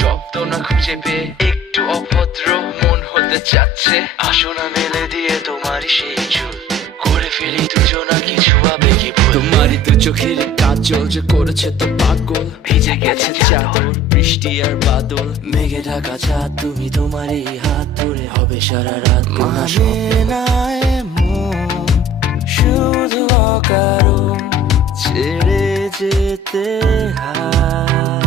শব্দ না খুঁজে পেয়ে একটু অভদ্র মন হতে চাচ্ছে। আসো না মেলে দিয়ে তোমারই সেই চুল, করে ফেলি দুজনা কিছু আবেগী ভুল। তোমারই দু চোখের কাজল যে করেছে তো পাগল, ভিজে গেছে চাদর বৃষ্টি আর বাদল। মেঘে ঢাকা চাঁদ তুমি তোমারই হাত ধরে হবে সারা রাত। মানে না এমন শুধু অকারণ ছেড়ে যেতে হয়।